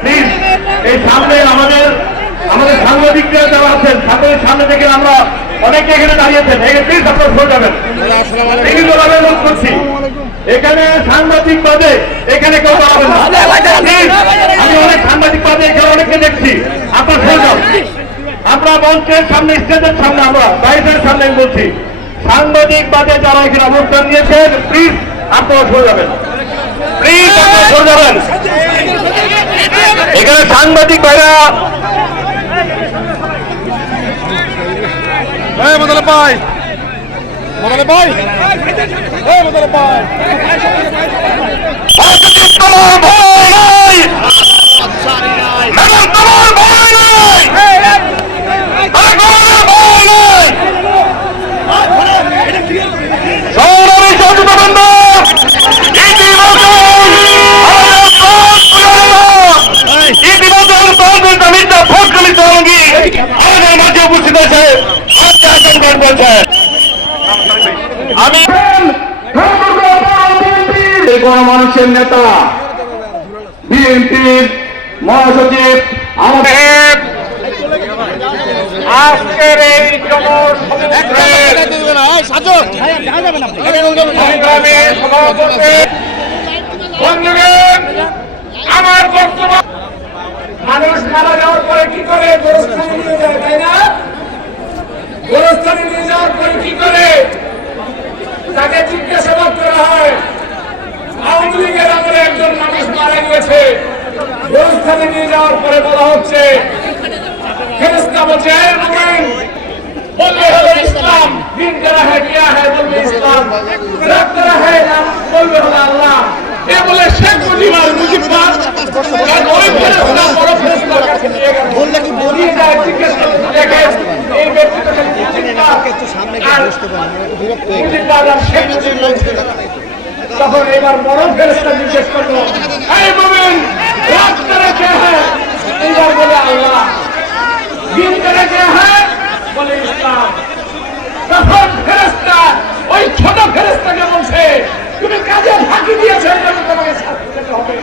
Please এই সামনে আমাদের আমাদের সাংবাদিকরা যারা আছেন সামনে থেকে আমরা অনেকে এখানে দাঁড়িয়েছেন, প্লিজ আপনারা সরে যাবেন। বিভিন্নভাবে অনুরোধ করছি, এখানে সাংবাদিক বাদে এখানে কেউ দাঁড়াবেন না। আমি অনেক সাংবাদিক বাদে এখানে অনেককে দেখছি, আপনার সরে যান। আমরা মঞ্চের সামনে, স্টেজের সামনে, আমরা বাইরের সামনে বলছি, সাংবাদিক বাদে যারা এখানে অবস্থান নিয়েছেন প্লিজ আপনারা সরে যাবেন, প্লিজ আপনারা সরে যাবেন। এখানে সাংবাদিক ভাইরা মোতালেব ভাই, মোতালেব ভাই, মোতালেব ভাই, আমি গণমানুষের নেতা বিএনপির মহাসচিব আমাদের আজকের এই আমার বক্তব্য, মানুষ মারা যাওয়ার পরে কি করে গোরস্থানে নিয়ে যায়, তাই না? গোরস্থানে নিয়ে যাওয়ার পরে কি করে তাকে জিজ্ঞাসাবাদ করা হয়। আওয়ামী লীগের আমলে একজন মানুষ মারা গিয়েছে, গোরস্থানে নিয়ে যাওয়ার পরে বলা হচ্ছে, ফেরেশতা বলছে বলবে হলো ইসলাম, দিন করা হ্যাঁ কিয়া হ্যাঁ বলবে ইসলাম, রাত করা হ্যাঁ নাম বলবে হলো আল্লাহ। এ বলে শেখ মুজিব ওই ফেরেশতা বড় ফেরেশতার কাছে নিয়ে গেল, বললে কি বলি যায় জিজ্ঞাসা দেখেন এই ব্যক্তিটা একটু সামনে গিয়ে বসতে পারেন, বিরক্ত হয়ে গেল। শেখ মুজিব তখন এবার বড় ফেরেশতা জিজ্ঞেস করলো, এই মুমিন রাত করে কে হ্যাঁ? এইবার বলে আল্লাহ। দিন করে কে হ্যাঁ? বলে ইসলাম। তখন ফেরেশতা ওই ছোট ফেরেশতাকে বলছে, তুমি কাজে ফাঁকি দিয়েছো, তোমাকে শাস্তি দিতে হবে।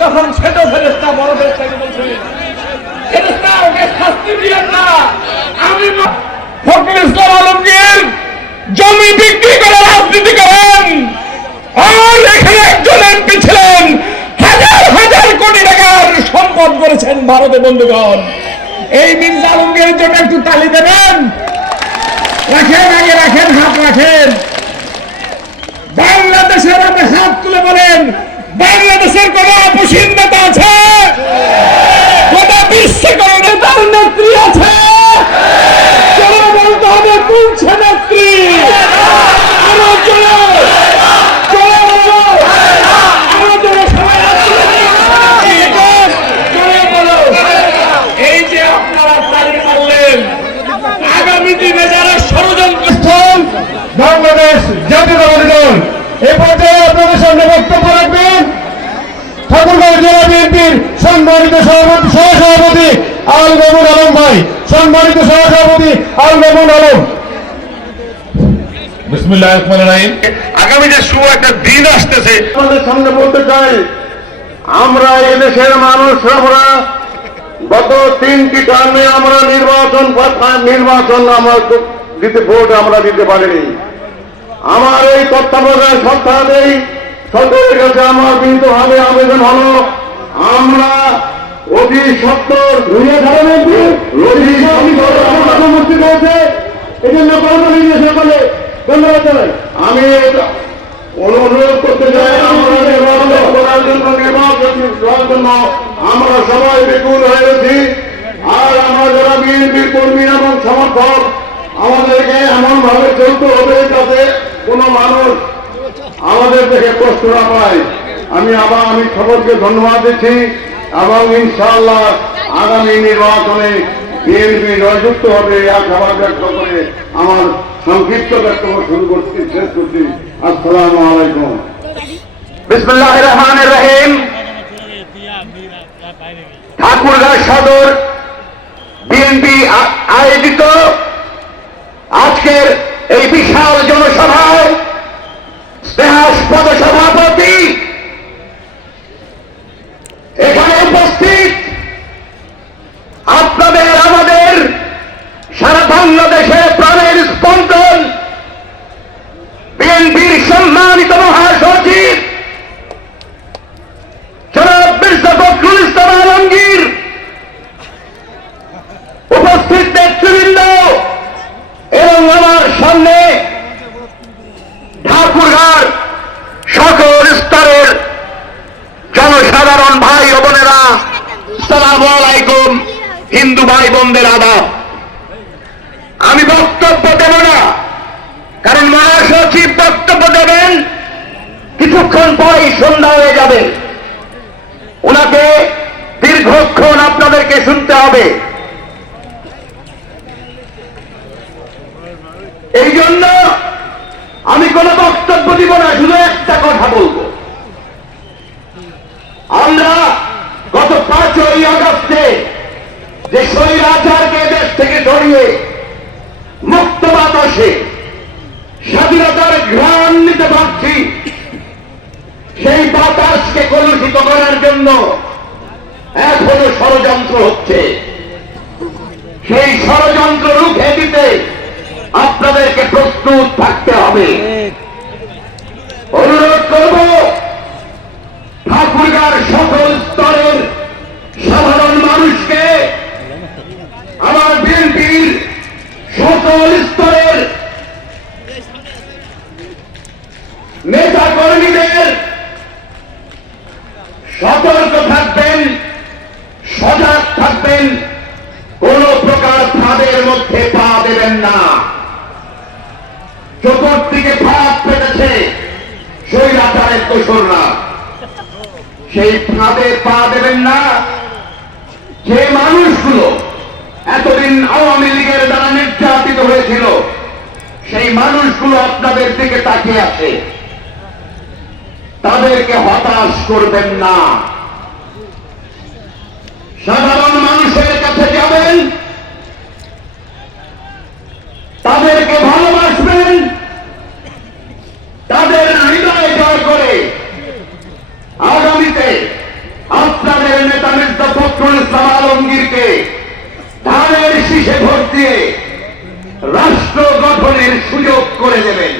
তখন ছোট ফেরেশতা বড় ফেরেশতাকে বলছে, ফেরেশতা ওকে শাস্তি দিয়েন না, আমি ফখরুল ইসলাম আলমগীর জমি বিক্রি করে রাজনীতি করেন, আর এখানে একজন এমপি ছিলেন, হাজার হাজার কোটি টাকার সম্পদ করেছেন ভারতে। বন্ধুগণ, এই মির্জা আলমগীরের জন্য একটু তালি দেবেন। রাখেন, আগে রাখেন, হাত রাখেন। বাংলাদেশের আপনি হাত তুলে বলেন, বাংলাদেশের কোন অপসীম নেতা আছে? গোটা বিশ্বে কোন নেতার নেত্রী আছে? চলো বলতে হবে কোন সে নেত্রী? আরো চলো, চলো বলো, আরো চলো, সবাই বলো। এই যে আপনারা তালিকা করলেন, আগামী দিনে যারা ষড়যন্ত্র, বাংলাদেশ জাতীয়তাবাদী দল এ পর্যায়ে আপনাদের সামনে বক্তব্য রাখবেন ঠাকুরগাঁও জেলা বিএনপির সম্মানিত সহসভাপতি আল মামুন আলম ভাই। সম্মানিত সহসভাপতি আল মামুন আলম। বিসমিল্লাহির রহমানির রহিম। আগামী যে শুভ একটা দিন আসতেছে, আমাদের সামনে বলতে চাই, আমরা এদেশের মানুষ, আমরা গত 3টি টার্মে আমরা নির্বাচন আমরা দিতে ভোট আমরা দিতে পারিনি। আমার এই তত্ত্বাবধায়ক সরকারের সরকারের কাছে আমার বিনীতভাবে আবেদন হলো, আমরা অতি সত্তর উপস্থিত হয়েছে, এই জন্য সকলে ধন্যবাদ জানাই। আমি অনুরোধ করতে চাই, আমরা নির্বাচন করার জন্য আমরা সবাই বিপুল হয়েছি। আর আমরা যারা বিএনপির কর্মী এবং সমর্থক, আমাদেরকে এমন ভাবে চলতে হবে যাতে কোন মানুষ আমাদের দেখে কষ্ট না পায়। আমি সকলকে ধন্যবাদ দিচ্ছি এবং ইনশাআল্লাহ আগামী নির্বাচনে বিএনপি জয়যুক্ত হবে এই আশাবাদ ব্যক্ত করে আমার সংক্ষিপ্ত বক্তব্য শুরু করছি, শেষ করছি। আসসালামু আলাইকুম। বিসমিল্লাহির রহমানির রহিম। ঠাকুরগাঁও সদর বিএনপি আয়োজিত আজকের এই বিশাল জনসভায় স্নেহাস্পদ সভাপতি, এখানে উপস্থিত হিন্দু ভাই বোনদের আদাব। আমি বক্তব্য দেব না, কারণ মহাসচিব বক্তব্য দেবেন, কিছুক্ষণ পরেই সন্ধ্যা হয়ে যাবে, ওনাকে দীর্ঘক্ষণ আপনাদেরকে শুনতে হবে। এই জন্য আমি কোনো বক্তব্য দিব না, শুধু একটা কথা বলবো। আমরা গত 5ই আগস্টে যে স্বৈরাচারকে দেশ থেকে সরিয়ে মুক্ত বাতাসে স্বাধীনতার ঘ্রাণ নিতে পারছি, সেই বাতাসকে কলুষিত করার জন্য এখনো ষড়যন্ত্র হচ্ছে। সেই ষড়যন্ত্র রুখে দিতে আপনাদেরকে প্রস্তুত থাকতে হবে। অনুরোধ করব ঠাকুরগাঁর সকল স্তরের সাধারণ মানুষকে, আমার বিএনপির সকল স্তরের নেতা কর্মীদের সতর্ক থাকবেন, সজাগ থাকবেন, কোন প্রকার ফাঁদের মধ্যে পা দেবেন না। চতুর্দিকে ফাঁদ পেতেছে স্বৈরাচারের দোসররা, সেই ফাঁদে পা দেবেন না। যে মানুষগুলো এতদিন আওয়ামী লীগের দ্বারা নির্যাতিত হয়েছিল, সেই মানুষগুলো আপনাদের দিকে তাকিয়ে আছে, তাদেরকে হতাশ করবেন না। সাধারণ মানুষের কাছে যাবেন, তাদেরকে ভালোবাসবেন, তাদের হৃদয় জয় করে আগামীতে আপনাদের নেতা মির্জা ফখরুল ইসলাম আলমগীরকে ধানের শীষে ভোট দিয়ে রাষ্ট্র গঠনের সুযোগ করে দেবেন।